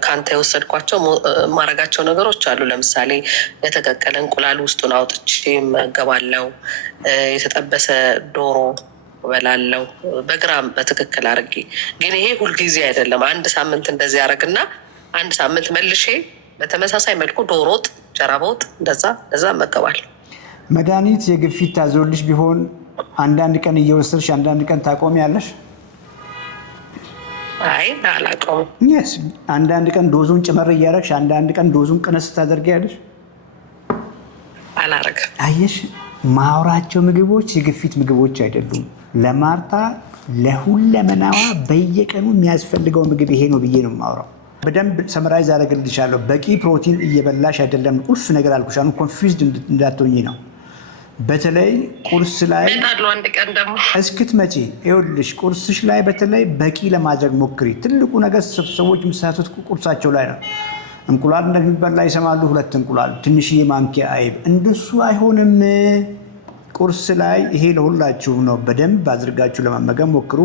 ካንተ የወሰድኳቸው ማረጋቸው ነገሮች አሉ። ለምሳሌ የተቀቀለ እንቁላል ውስጡን አውጥቼ እመገባለሁ። የተጠበሰ ዶሮ እበላለሁ በግራም በትክክል አድርጌ። ግን ይሄ ሁልጊዜ አይደለም። አንድ ሳምንት እንደዚህ አደርግና አንድ ሳምንት መልሼ በተመሳሳይ መልኩ ዶሮ ወጥ፣ እንጀራ በወጥ እንደዛ እመገባለሁ። መድኃኒት የግፊት ታዞልሽ ቢሆን አንዳንድ ቀን እየወሰድሽ አንዳንድ ቀን ታቆሚያለሽ? አይ አላቆም። አንዳንድ ቀን ዶዙን ጨመር እያደረግሽ አንዳንድ ቀን ዶዙን ቀነስ ታደርጊያለሽ? አላረግም። አየሽ፣ ማውራቸው ምግቦች የግፊት ምግቦች አይደሉም። ለማርታ ለሁለመናዋ በየቀኑ የሚያስፈልገው ምግብ ይሄ ነው ብዬ ነው የማውራው። በደንብ ሰመራይዝ አደርግልሻለሁ። በቂ ፕሮቲን እየበላሽ አይደለም። ቁልፍ ነገር አልኩሽ። አሁን ኮንፊውዝድ እንዳትሆኚ ነው። በተለይ ቁርስ ላይ አንድ ቀን ደግሞ እስክትመጪ ይኸውልሽ፣ ቁርስሽ ላይ በተለይ በቂ ለማድረግ ሞክሪ። ትልቁ ነገር ሰዎች የሚሳሳቱት ቁርሳቸው ላይ ነው። እንቁላል እንደሚበላ ይሰማሉ። 2 እንቁላል፣ ትንሽዬ ማንኪያ አይብ። እንደሱ አይሆንም። ቁርስ ላይ ይሄ ለሁላችሁም ነው። በደንብ አድርጋችሁ ለመመገብ ሞክሩ።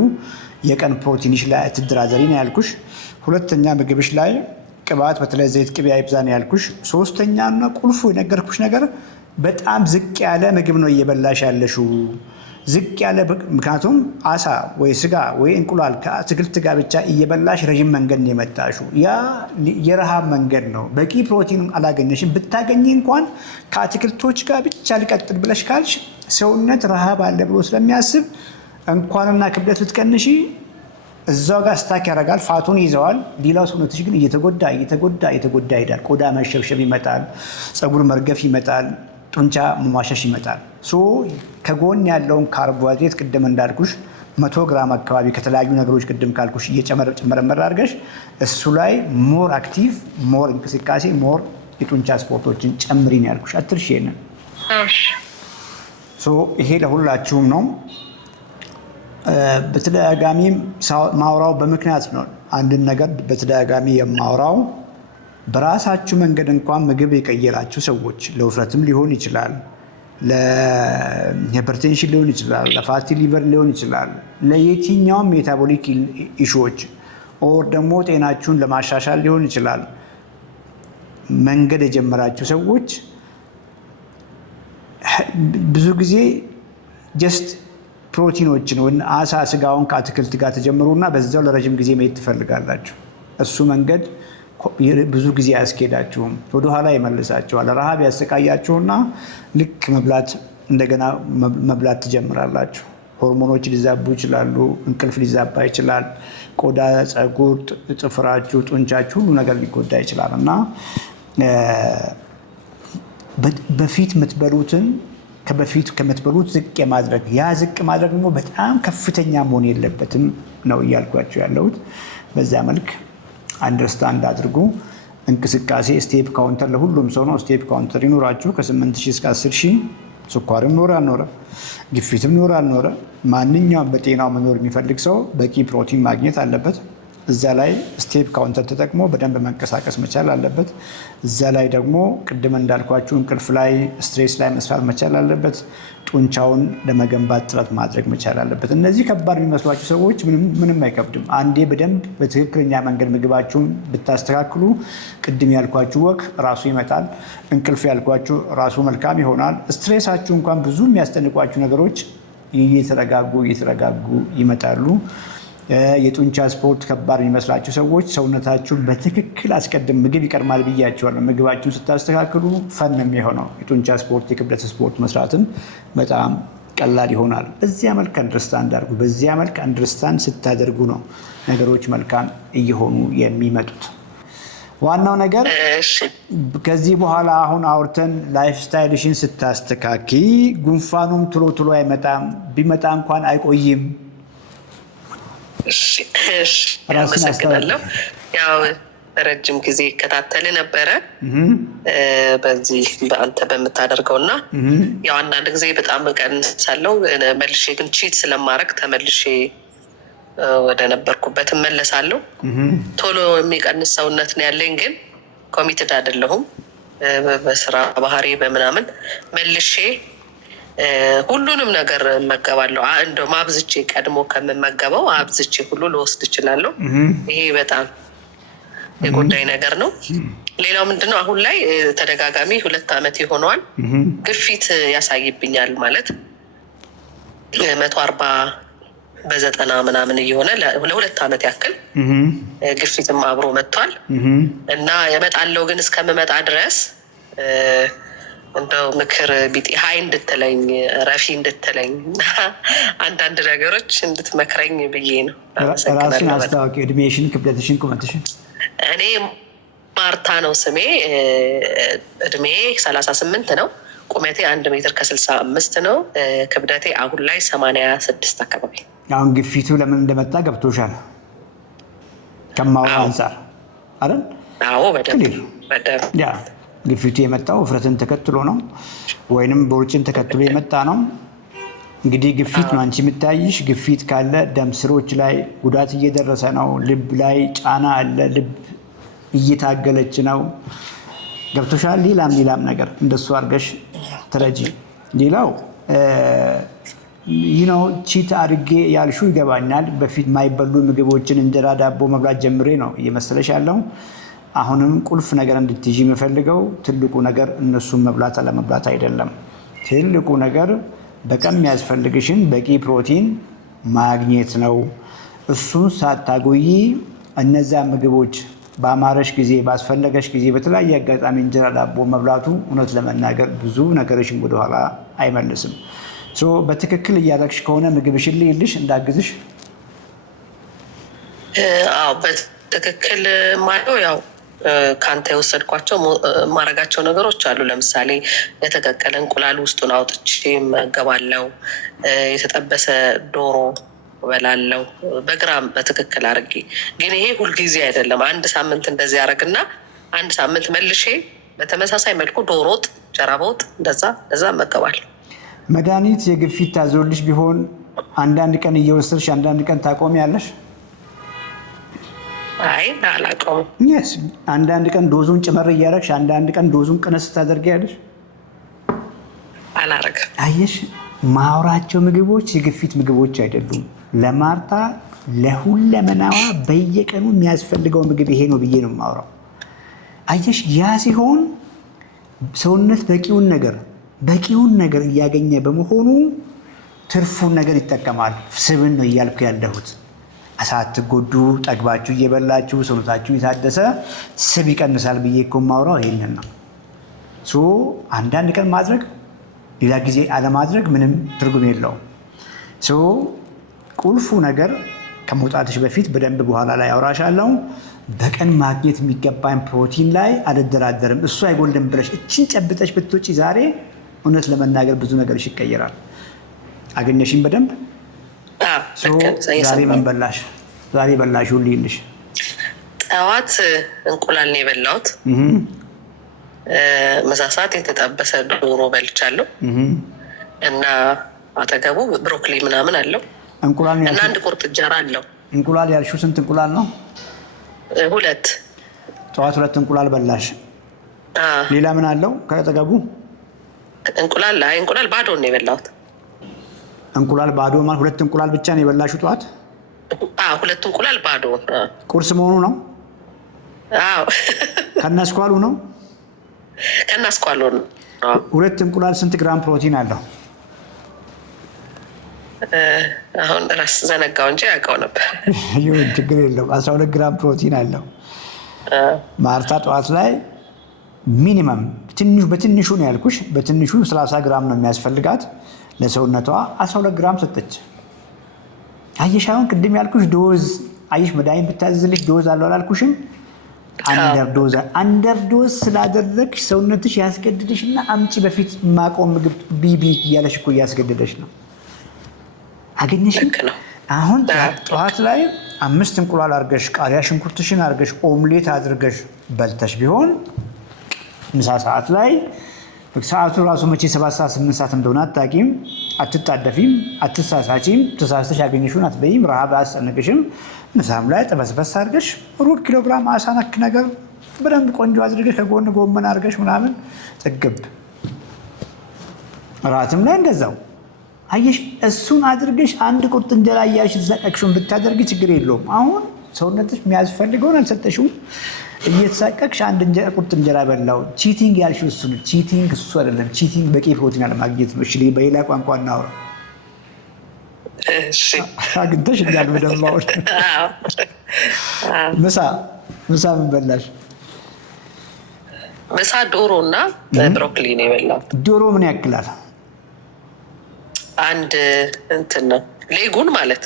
የቀን ፕሮቲንሽ ላይ አትደራዘሪ ነው ያልኩሽ። ሁለተኛ ምግብሽ ላይ ቅባት፣ በተለይ ዘይት፣ ቅቤ አይብዛ ነው ያልኩሽ። ሶስተኛና ቁልፉ የነገርኩሽ ነገር በጣም ዝቅ ያለ ምግብ ነው እየበላሽ ያለሽው። ዝቅ ያለ ምክንያቱም አሳ ወይ ስጋ ወይ እንቁላል ከአትክልት ጋር ብቻ እየበላሽ ረዥም መንገድ ነው የመጣሽው። ያ የረሃብ መንገድ ነው። በቂ ፕሮቲን አላገኘሽም። ብታገኝ እንኳን ከአትክልቶች ጋር ብቻ ሊቀጥል ብለሽ ካልሽ ሰውነት ረሃብ አለ ብሎ ስለሚያስብ እንኳንና ክብደት ልትቀንሺ እዛው ጋር ስታክ ያደርጋል። ፋቱን ይዘዋል። ሌላው ሰውነትሽ ግን እየተጎዳ ይሄዳል። ቆዳ መሸብሸብ ይመጣል። ፀጉር መርገፍ ይመጣል። ጡንቻ መሟሸሽ ይመጣል። ከጎን ያለውን ካርቦሃይድሬት ቅድም እንዳልኩሽ 100 ግራም አካባቢ ከተለያዩ ነገሮች ቅድም ካልኩሽ እየጨመረመረ አድርገሽ እሱ ላይ ሞር አክቲቭ፣ ሞር እንቅስቃሴ፣ ሞር የጡንቻ ስፖርቶችን ጨምሪ ነው ያልኩሽ። አትርሽ ይሄንን። ይሄ ለሁላችሁም ነው። በተደጋጋሚም ማውራው በምክንያት ነው። አንድን ነገር በተደጋጋሚ የማውራው በራሳችሁ መንገድ እንኳን ምግብ የቀየራችሁ ሰዎች ለውፍረትም ሊሆን ይችላል፣ ለሃይፐርቴንሽን ሊሆን ይችላል፣ ለፋቲ ሊቨር ሊሆን ይችላል፣ ለየትኛውም ሜታቦሊክ ኢሹዎች ኦር ደግሞ ጤናችሁን ለማሻሻል ሊሆን ይችላል። መንገድ የጀመራችሁ ሰዎች ብዙ ጊዜ ጀስት ፕሮቲኖችን ወይ አሳ ስጋውን ከአትክልት ጋር ተጀምሩና በዛው ለረጅም ጊዜ መሄድ ትፈልጋላችሁ። እሱ መንገድ ብዙ ጊዜ አያስኬዳችሁም፣ ወደኋላ ይመልሳችኋል። ረሃብ ያሰቃያችሁና ልክ እንደገና መብላት ትጀምራላችሁ። ሆርሞኖች ሊዛቡ ይችላሉ፣ እንቅልፍ ሊዛባ ይችላል፣ ቆዳ፣ ፀጉር፣ ጥፍራችሁ፣ ጡንቻችሁ ሁሉ ነገር ሊጎዳ ይችላል እና በፊት የምትበሉትን ከበፊት ከምትበሉት ዝቅ የማድረግ ያ ዝቅ ማድረግ ደግሞ በጣም ከፍተኛ መሆን የለበትም ነው እያልኳቸው ያለሁት። በዛ መልክ አንደርስታንድ አድርጉ። እንቅስቃሴ ስቴፕ ካውንተር ለሁሉም ሰው ነው። ስቴፕ ካውንተር ይኖራችሁ ከ8,000 እስከ 10,000። ስኳርም ኖረ አልኖረ፣ ግፊትም ኖረ አልኖረ፣ ማንኛውም በጤናው መኖር የሚፈልግ ሰው በቂ ፕሮቲን ማግኘት አለበት። እዛ ላይ ስቴፕ ካውንተር ተጠቅሞ በደንብ መንቀሳቀስ መቻል አለበት። እዛ ላይ ደግሞ ቅድም እንዳልኳችሁ እንቅልፍ ላይ፣ ስትሬስ ላይ መስራት መቻል አለበት። ጡንቻውን ለመገንባት ጥረት ማድረግ መቻል አለበት። እነዚህ ከባድ የሚመስሏችሁ ሰዎች ምንም አይከብድም። አንዴ በደንብ በትክክለኛ መንገድ ምግባችሁን ብታስተካክሉ ቅድም ያልኳችሁ ወክ ራሱ ይመጣል። እንቅልፍ ያልኳችሁ ራሱ መልካም ይሆናል። ስትሬሳችሁ እንኳን ብዙ የሚያስጨንቋችሁ ነገሮች እየተረጋጉ ይመጣሉ። የጡንቻ ስፖርት ከባድ የሚመስላችሁ ሰዎች ሰውነታችሁን በትክክል አስቀድም ምግብ ይቀድማል ብያቸዋለሁ። ምግባችሁን ስታስተካክሉ ፈን የሚሆነው የጡንቻ ስፖርት፣ የክብደት ስፖርት መስራትም በጣም ቀላል ይሆናል። በዚያ መልክ አንደርስታንድ አድርጉ። በዚያ መልክ አንደርስታንድ ስታደርጉ ነው ነገሮች መልካም እየሆኑ የሚመጡት። ዋናው ነገር ከዚህ በኋላ አሁን አውርተን ላይፍ ስታይልሽን ስታስተካኪ ጉንፋኑም ቶሎ አይመጣም፣ ቢመጣ እንኳን አይቆይም። አመሰግናለሁ። ያው ረጅም ጊዜ ይከታተል ነበረ በዚህ በአንተ በምታደርገው እና ያው አንዳንድ ጊዜ በጣም እቀንሳለሁ፣ መልሼ ግን ቺት ስለማድረግ ተመልሼ ወደ ነበርኩበት እመለሳለሁ። ቶሎ የሚቀንስ ሰውነት ነው ያለኝ፣ ግን ኮሚትድ አይደለሁም በስራ ባህሪ በምናምን መልሼ ሁሉንም ነገር እመገባለሁ። እንደውም አብዝቼ ቀድሞ ከምመገበው አብዝቼ ሁሉ ልወስድ እችላለሁ። ይሄ በጣም የጎዳኝ ነገር ነው። ሌላው ምንድነው አሁን ላይ ተደጋጋሚ 2 ዓመት ይሆነዋል ግፊት ያሳይብኛል። ማለት 140/90 ምናምን እየሆነ ለ2 ዓመት ያክል ግፊትም አብሮ መጥቷል እና የመጣለው ግን እስከምመጣ ድረስ እንደው ምክር ቢጤ ሀይ እንድትለኝ ረፊ እንድትለኝ አንዳንድ ነገሮች እንድትመክረኝ ብዬ ነው። ራስን አስታዋቂ፣ እድሜሽን፣ ክብደትሽን፣ ቁመትሽን። እኔ ማርታ ነው ስሜ። እድሜ 38 ነው። ቁመቴ 1 ሜትር ከ65 ነው። ክብደቴ አሁን ላይ 86 አካባቢ። አሁን ግፊቱ ለምን እንደመጣ ገብቶሻል ከማወራ አንጻር አይደል? አዎ በደንብ። ግፊቱ የመጣው ውፍረትን ተከትሎ ነው ወይንም ቦርጭን ተከትሎ የመጣ ነው። እንግዲህ ግፊት ነው አንቺ የምታይሽ። ግፊት ካለ ደም ስሮች ላይ ጉዳት እየደረሰ ነው። ልብ ላይ ጫና አለ። ልብ እየታገለች ነው። ገብቶሻል? ሌላም ነገር እንደሱ አድርገሽ ትረጂ። ሌላው ቺት አድርጌ ያልሹ ይገባኛል። በፊት የማይበሉ ምግቦችን እንጀራ፣ ዳቦ መብላት ጀምሬ ነው እየመሰለሽ ያለው። አሁንም ቁልፍ ነገር እንድትይዥ የምፈልገው ትልቁ ነገር እነሱን መብላት አለመብላት አይደለም። ትልቁ ነገር በቀን የሚያስፈልግሽን በቂ ፕሮቲን ማግኘት ነው። እሱን ሳታጎይ እነዛ ምግቦች በአማረሽ ጊዜ ባስፈለገሽ ጊዜ በተለያየ አጋጣሚ እንጀራ ዳቦ መብላቱ እውነት ለመናገር ብዙ ነገርሽን ወደኋላ አይመልስም። በትክክል እያደረግሽ ከሆነ ምግብሽን ልይልሽ እንዳግዝሽ። በትክክል ማለው ያው ከአንተ የወሰድኳቸው ማረጋቸው ነገሮች አሉ። ለምሳሌ የተቀቀለ እንቁላል ውስጡን አውጥቼ እመገባለሁ። የተጠበሰ ዶሮ እበላለሁ በግራም በትክክል አድርጌ። ግን ይሄ ሁልጊዜ አይደለም። 1 ሳምንት እንደዚህ ያደርግና 1 ሳምንት መልሼ በተመሳሳይ መልኩ ዶሮ ወጥ፣ እንጀራ በወጥ እንደዛ እመገባለሁ። መድኃኒት የግፊት ታዞልሽ ቢሆን አንዳንድ ቀን እየወሰድሽ አንዳንድ ቀን ታቆሚያለሽ? አይ አላውቀውም። አንዳንድ ቀን ዶዙን ጭመር እያደረግሽ አንዳንድ ቀን ዶዙን ቀነስ ታደርጊያለሽ? አላረግም። አየሽ፣ ማውራቸው ምግቦች የግፊት ምግቦች አይደሉም። ለማርታ ለሁለመናዋ በየቀኑ የሚያስፈልገው ምግብ ይሄ ነው ብዬ ነው የማውራው። አየሽ፣ ያ ሲሆን ሰውነት በቂውን ነገር እያገኘ በመሆኑ ትርፉን ነገር ይጠቀማል። ስብን ነው እያልኩ ያለሁት። ሳትጎዱ ጠግባችሁ እየበላችሁ ሰውነታችሁ የታደሰ ስብ ይቀንሳል ብዬ እኮ የማውራው ይሄንን ነው። አንዳንድ ቀን ማድረግ ሌላ ጊዜ አለማድረግ ምንም ትርጉም የለውም። ቁልፉ ነገር ከመውጣትሽ በፊት በደንብ በኋላ ላይ አውራሻለሁ። በቀን ማግኘት የሚገባኝ ፕሮቲን ላይ አልደራደርም። እሱ አይጎልም ብለሽ እችን ጨብጠሽ ብትወጪ ዛሬ እውነት ለመናገር ብዙ ነገርሽ ይቀየራል። አገኘሽኝ በደንብ። ዛሬ ምን በላሽ? ዛሬ በላሽው ልይልሽ። ጠዋት እንቁላል ነው የበላሁት። ምሳ ሰዓት የተጠበሰ ዶሮ በልቻለሁ እና አጠገቡ ብሮኮሊ ምናምን አለው እና 1 ቁርጥ እንጀራ አለው። እንቁላል ያልሽው ስንት እንቁላል ነው? 2። ጠዋት 2 እንቁላል በላሽ። ሌላ ምን አለው ከአጠገቡ? እንቁላል ባዶ ነው የበላሁት። እንቁላል ባዶ ማለት 2 እንቁላል ብቻ ነው የበላሽው ጠዋት? 2 እንቁላል ባዶ። ቁርስ መሆኑ ነው? አዎ። ከናስኳሉ ነው? ከናስኳሉ ነው። 2 እንቁላል ስንት ግራም ፕሮቲን አለው? አሁን ራስ ዘነጋው እንጂ ያውቀው ነበር። ይሁን ችግር የለውም። 12 ግራም ፕሮቲን አለው። ማርታ ጠዋት ላይ ሚኒመም በትንሹ ነው ያልኩሽ፣ በትንሹ 30 ግራም ነው የሚያስፈልጋት ለሰውነቷ። 12 ግራም ሰጠች። አየሽ፣ አሁን ቅድም ያልኩሽ ዶዝ አየሽ፣ መድኃኒት ብታዝልሽ ዶዝ አለው አላልኩሽም? አንደርዶዝ ስላደረግሽ ሰውነትሽ ያስገድድሽ እና አምጪ በፊት ማቆም ምግብ ቢቢ እያለሽ እኮ እያስገድደሽ ነው። አገኘሽም? አሁን ጠዋት ላይ 5 እንቁላል አድርገሽ ቃሪያ ሽንኩርትሽን አድርገሽ ኦምሌት አድርገሽ በልተሽ ቢሆን ምሳ ሰዓት ላይ ሰዓቱ ራሱ መቼ 7 ሰዓት 8 ሰዓት እንደሆነ አታውቂም፣ አትጣደፊም፣ አትሳሳቺም። ተሳስተሽ ያገኘሽውን አትበይም፣ ረሃብ አያስጨንቅሽም። ምሳም ላይ ጠበስበስ አድርገሽ 1 ኪሎ ግራም አሳ ነክ ነገር በደንብ ቆንጆ አድርገሽ ከጎን ጎመን አድርገሽ ምናምን ጥግብ። እራትም ላይ እንደዛው አየሽ። እሱን አድርገሽ 1 ቁርጥ እንጀራ እያልሽ ዘቀቅሽውን ብታደርጊ ችግር የለውም። አሁን ሰውነትሽ የሚያስፈልገውን አልሰጠሽውም። እየተሳቀቅሽ አንድ ቁርጥ እንጀራ በላው። ቺቲንግ ያልሽው እሱ ነው። ቺቲንግ እሱ አይደለም። ቺቲንግ በቂ ፕሮቲን አለማግኘት ነው። እሺ በሌላ ቋንቋ እናውራ። አግኝተሽ እንዳል በደማውን ምሳ ምን በላሽ? ምሳ ዶሮ እና ብሮኮሊ ነው የበላሁት። ዶሮ ምን ያክላል? አንድ እንትን ነው ሌጉን ማለት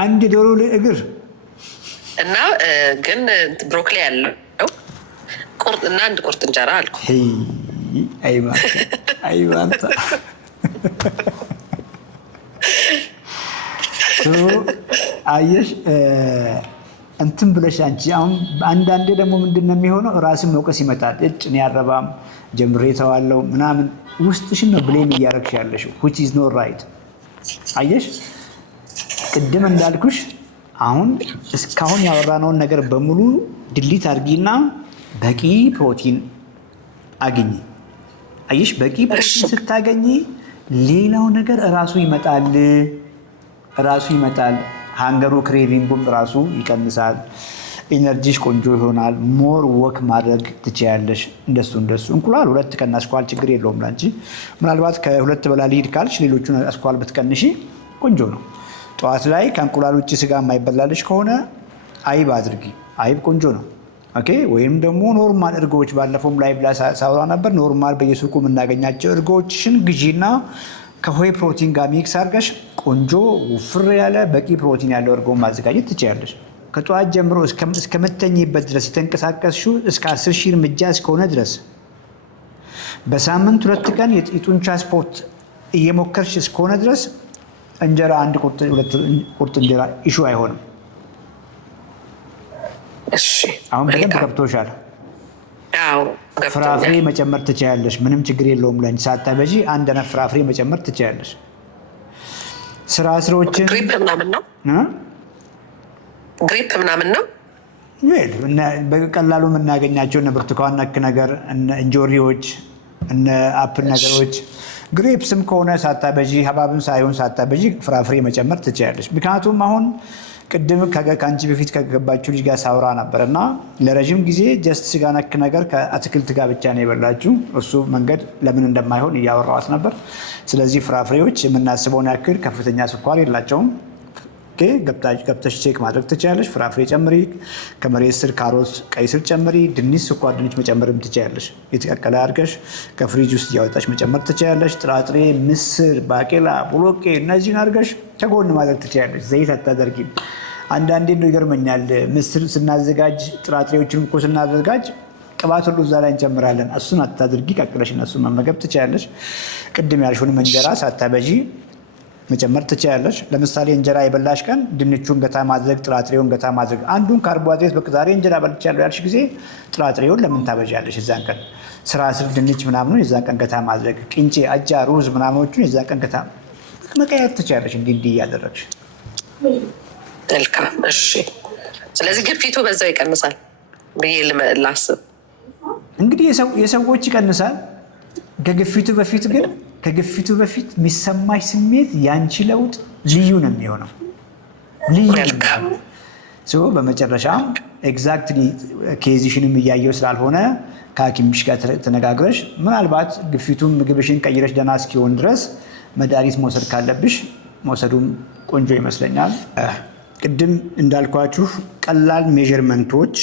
አንድ ዶሮ እግር እና ግን ብሮኮሊ ያለው ቁርጥ እና አንድ ቁርጥ እንጀራ አልኩ። አይባንታ አየሽ እንትን ብለሽ አንቺ አሁን አንዳንዴ ደግሞ ምንድን ነው የሚሆነው? ራስን መውቀስ ይመጣል። እኔ አረባም ጀምሬ ተዋለው ምናምን ውስጥሽን ነው ብሌም እያደረግሽ ያለሽው which is not right። አየሽ ቅድም እንዳልኩሽ አሁን እስካሁን ያወራነውን ነገር በሙሉ ድሊት አድርጊና በቂ ፕሮቲን አግኝ። አየሽ በቂ ፕሮቲን ስታገኝ ሌላው ነገር እራሱ ይመጣል። ሃንገሩ ክሬቪንጉም ራሱ ይቀንሳል። ኢነርጂሽ ቆንጆ ይሆናል። ሞር ወክ ማድረግ ትችያለሽ። እንደሱ እንቁላል 2 ቀን አስኳል ችግር የለውም ላንቺ። ምናልባት ከ2 በላይ ሊድ ካልሽ ሌሎቹን አስኳል ብትቀንሺ ቆንጆ ነው። ጠዋት ላይ ከእንቁላል ውጭ ስጋ የማይበላልሽ ከሆነ አይብ አድርጊ። አይብ ቆንጆ ነው። ኦኬ። ወይም ደግሞ ኖርማል እርጎዎች ባለፈውም ላይ ብላ ሳውራ ነበር። ኖርማል በየሱቁ የምናገኛቸው እርጎዎችን ግዢና ከሆይ ፕሮቲን ጋር ሚክስ አድርገሽ ቆንጆ ውፍር ያለ በቂ ፕሮቲን ያለው እርጎ ማዘጋጀት ትችያለሽ። ከጠዋት ጀምሮ እስከምተኝበት ድረስ የተንቀሳቀስሽው እስከ 10,000 እርምጃ እስከሆነ ድረስ በሳምንት 2 ቀን የጡንቻ ስፖርት እየሞከርሽ እስከሆነ ድረስ እንጀራ አንድ ቁርጥ እንጀራ ኢሹ አይሆንም። እሺ አሁን በደንብ ገብቶሻል። ፍራፍሬ መጨመር ትችያለሽ። ምንም ችግር የለውም። ለአንቺ ሳታበዢ አንድ አይነት ፍራፍሬ መጨመር ትችያለሽ። ስራዎችን ግሪፕ ምናምን ነው በቀላሉ የምናገኛቸው እነ ብርቱካን ነክ ነገር እነ እንጆሪዎች እነ አፕል ነገሮች ግሬፕስም ከሆነ ሳታበዢ ሀባብም ሳይሆን ሳታበዢ ፍራፍሬ መጨመር ትችያለሽ። ምክንያቱም አሁን ቅድም ከአንቺ በፊት ከገባችሁ ልጅ ጋር ሳውራ ነበር እና ለረዥም ጊዜ ጀስት ስጋ ነክ ነገር ከአትክልት ጋር ብቻ ነው የበላችሁ። እሱ መንገድ ለምን እንደማይሆን እያወራኋት ነበር። ስለዚህ ፍራፍሬዎች የምናስበውን ያክል ከፍተኛ ስኳር የላቸውም። ገብተሽ ቼክ ማድረግ ትችያለሽ። ፍራፍሬ ጨምሪ። ከመሬት ስር ካሮት፣ ቀይ ስር ጨምሪ። ድንች፣ ስኳር ድንች መጨመርም ትችያለሽ። የተቀቀለ አድርገሽ ከፍሪጅ ውስጥ እያወጣሽ መጨመር ትችያለሽ። ጥራጥሬ፣ ምስር፣ ባቄላ፣ ቦሎቄ እነዚህን አድርገሽ ከጎን ማድረግ ትችያለሽ። ዘይት አታደርጊም። አንዳንዴ ነው ይገርመኛል። ምስር ስናዘጋጅ ጥራጥሬዎችን እኮ ስናዘጋጅ ቅባት ሁሉ እዛ ላይ እንጨምራለን። እሱን አታድርጊ። ቀቅለሽ እነሱን መመገብ ትችያለሽ። ቅድም ያልሽውንም እንጀራ ሳታበዢ መጨመር ትችያለሽ። ለምሳሌ እንጀራ የበላሽ ቀን ድንቹን ገታ ማድረግ፣ ጥራጥሬውን ገታ ማድረግ። አንዱን ካርቦሃይድሬት በቃ ዛሬ እንጀራ በልቻለሁ ያልሽ ጊዜ ጥራጥሬውን ለምን ታበዣለሽ? የዛን ቀን ስራ ስር ድንች ምናምኑ የዛን ቀን ገታ ማድረግ፣ ቅንጬ፣ አጃ፣ ሩዝ ምናምኖቹን የዛን ቀን ገታ መቀየር ትችያለሽ። እንዲህ እያደረግሽ መልካም። እሺ፣ ስለዚህ ግፊቱ በዛው ይቀንሳል ብዬ ላስብ። እንግዲህ የሰዎች ይቀንሳል። ከግፊቱ በፊት የሚሰማሽ ስሜት ያንቺ ለውጥ ልዩ ነው የሚሆነው። በመጨረሻም ኤግዛክትሊ ኬዚሽንም እያየው ስላልሆነ ከሐኪምሽ ጋር ተነጋግረሽ ምናልባት ግፊቱን ምግብሽን ቀይረሽ ደህና እስኪሆን ድረስ መድኃኒት መውሰድ ካለብሽ መውሰዱም ቆንጆ ይመስለኛል። ቅድም እንዳልኳችሁ ቀላል ሜዥርመንቶች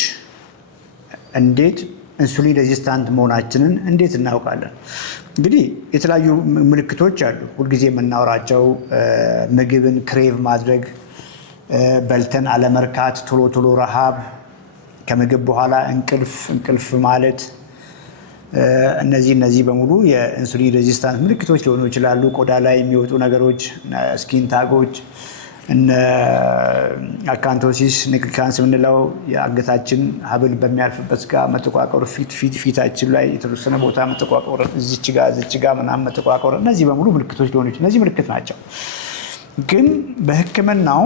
እንዴት ኢንሱሊን ሬዚስታንት መሆናችንን እንዴት እናውቃለን? እንግዲህ የተለያዩ ምልክቶች አሉ። ሁልጊዜ የምናወራቸው ምግብን ክሬቭ ማድረግ፣ በልተን አለመርካት፣ ቶሎ ረሃብ፣ ከምግብ በኋላ እንቅልፍ ማለት፣ እነዚህ በሙሉ የኢንሱሊን ሬዚስታንት ምልክቶች ሊሆኑ ይችላሉ። ቆዳ ላይ የሚወጡ ነገሮች፣ ስኪን ታጎች፣ እነ አካንቶሲስ ኒግሪካንስ የምንለው የአንገታችን ሀብል በሚያልፍበት ጋር መጠቋቆር፣ ፊታችን ላይ የተወሰነ ቦታ መጠቋቆር፣ እዚች ጋ ምናምን መጠቋቆር፣ እነዚህ በሙሉ ምልክቶች ሊሆኑ ይችላሉ። እነዚህ ምልክት ናቸው። ግን በሕክምናው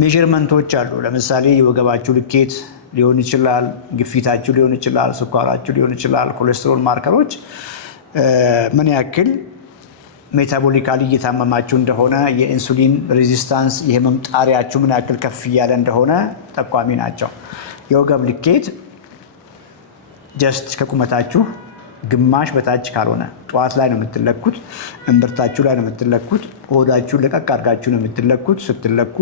ሜዥርመንቶች አሉ። ለምሳሌ የወገባችሁ ልኬት ሊሆን ይችላል፣ ግፊታችሁ ሊሆን ይችላል፣ ስኳራችሁ ሊሆን ይችላል፣ ኮሌስትሮል ማርከሮች ምን ያክል ሜታቦሊካሊ እየታመማችሁ እንደሆነ፣ የኢንሱሊን ሬዚስታንስ የህመም ጣሪያችሁ ምን ያክል ከፍ እያለ እንደሆነ ጠቋሚ ናቸው። የወገብ ልኬት ጀስት ከቁመታችሁ ግማሽ በታች ካልሆነ ጠዋት ላይ ነው የምትለኩት፣ እምብርታችሁ ላይ ነው የምትለኩት፣ ሆዳችሁን ለቀቅ አድርጋችሁ ነው የምትለኩት። ስትለኩ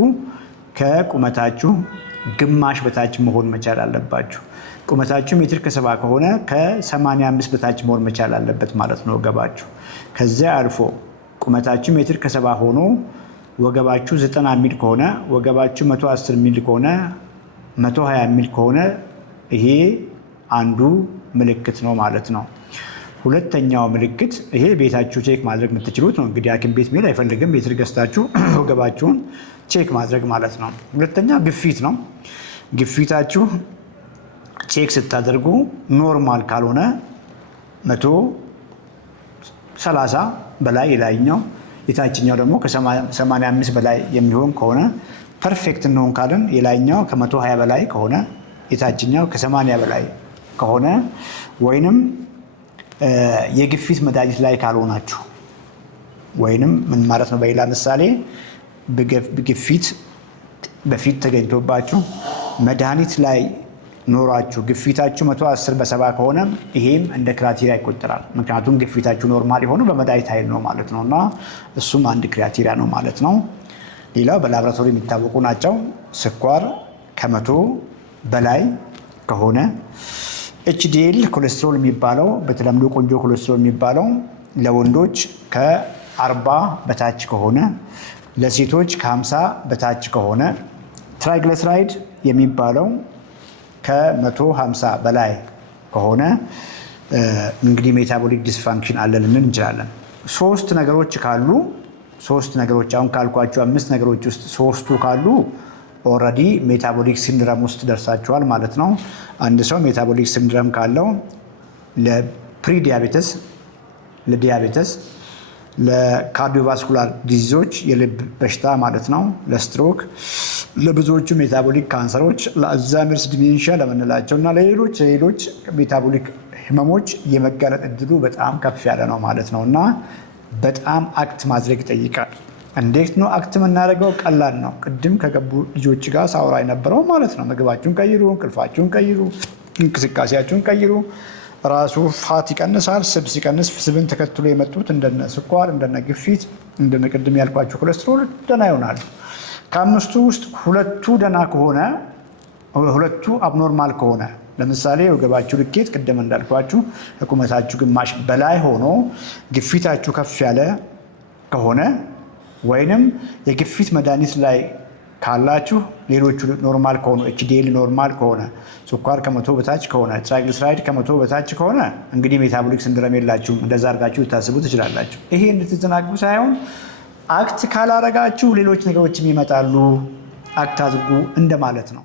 ከቁመታችሁ ግማሽ በታች መሆን መቻል አለባችሁ። ቁመታችሁ ሜትር ከ70 ከሆነ ከ85 በታች መሆን መቻል አለበት ማለት ነው ወገባችሁ። ከዚያ አልፎ ቁመታችሁ ሜትር ከ70 ሆኖ ወገባችሁ 90 ሚል ከሆነ፣ ወገባችሁ 110 ሚል ከሆነ፣ 120 ሚል ከሆነ ይሄ አንዱ ምልክት ነው ማለት ነው። ሁለተኛው ምልክት ይሄ ቤታችሁ ቼክ ማድረግ የምትችሉት ነው። እንግዲህ ሐኪም ቤት መሄድ አይፈልግም። ሜትር ገዝታችሁ ወገባችሁን ቼክ ማድረግ ማለት ነው። ሁለተኛ ግፊት ነው። ግፊታችሁ ቼክ ስታደርጉ ኖርማል ካልሆነ 130 በላይ የላይኛው፣ የታችኛው ደግሞ ከ85 በላይ የሚሆን ከሆነ ፐርፌክት እንሆን ካልን የላይኛው ከ120 በላይ ከሆነ የታችኛው ከ80 በላይ ከሆነ ወይንም የግፊት መድኃኒት ላይ ካልሆናችሁ ወይንም ምን ማለት ነው? በሌላ ምሳሌ ግፊት በፊት ተገኝቶባችሁ መድኃኒት ላይ ኖሯችሁ ግፊታችሁ 110 በ70 ከሆነ ይሄም እንደ ክራይቴሪያ ይቆጠራል። ምክንያቱም ግፊታችሁ ኖርማል የሆነው በመድኃኒት ኃይል ነው ማለት ነው እና እሱም አንድ ክራይቴሪያ ነው ማለት ነው። ሌላው በላብራቶሪ የሚታወቁ ናቸው። ስኳር ከ100 በላይ ከሆነ፣ ኤችዲኤል ኮሌስትሮል የሚባለው በተለምዶ ቆንጆ ኮሌስትሮል የሚባለው ለወንዶች ከ40 በታች ከሆነ፣ ለሴቶች ከ50 በታች ከሆነ፣ ትራይግሊሰራይድ የሚባለው ከ150 በላይ ከሆነ እንግዲህ ሜታቦሊክ ዲስፋንክሽን አለ ልንል እንችላለን። ሶስት ነገሮች አሁን ካልኳቸው 5 ነገሮች ውስጥ 3ቱ ካሉ ኦልሬዲ ሜታቦሊክ ሲንድረም ውስጥ ደርሳችኋል ማለት ነው። አንድ ሰው ሜታቦሊክ ሲንድረም ካለው ለፕሪዲያቤተስ፣ ለዲያቤተስ፣ ለካርዲዮቫስኩላር ዲዚዞች የልብ በሽታ ማለት ነው፣ ለስትሮክ፣ ለብዙዎቹ ሜታቦሊክ ካንሰሮች፣ ለአልዛይመርስ ዲሜንሺያ ለምንላቸው እና ለሌሎች ሜታቦሊክ ህመሞች የመጋለጥ እድሉ በጣም ከፍ ያለ ነው ማለት ነው እና በጣም አክት ማድረግ ይጠይቃል። እንዴት ነው አክት የምናደርገው? ቀላል ነው። ቅድም ከገቡ ልጆች ጋር ሳውራ የነበረው ማለት ነው። ምግባችሁን ቀይሩ፣ እንቅልፋችሁን ቀይሩ፣ እንቅስቃሴያችሁን ቀይሩ። ራሱ ፋት ይቀንሳል። ስብ ሲቀንስ ስብን ተከትሎ የመጡት እንደነ ስኳር፣ እንደነ ግፊት፣ እንደነ ቅድም ያልኳቸው ኮሌስትሮል ደህና ይሆናሉ። ከ5ቱ ውስጥ 2ቱ ደህና ከሆነ፣ 2ቱ አብኖርማል ከሆነ ለምሳሌ ወገባችሁ ልኬት ቅድም እንዳልኳችሁ ከቁመታችሁ ግማሽ በላይ ሆኖ ግፊታችሁ ከፍ ያለ ከሆነ ወይንም የግፊት መድኃኒት ላይ ካላችሁ ሌሎቹ ኖርማል ከሆኑ ኤችዲኤል ኖርማል ከሆነ ስኳር ከ100 በታች ከሆነ ትራይግሊሰራይድ ከ100 በታች ከሆነ እንግዲህ ሜታቦሊክ ሲንድረም የላችሁም። እንደዛ አድርጋችሁ ልታስቡ ትችላላችሁ። ይሄ እንድትዘናጉ ሳይሆን አክት ካላረጋችሁ ሌሎች ነገሮችም ይመጣሉ። አክት አድርጉ እንደማለት ነው።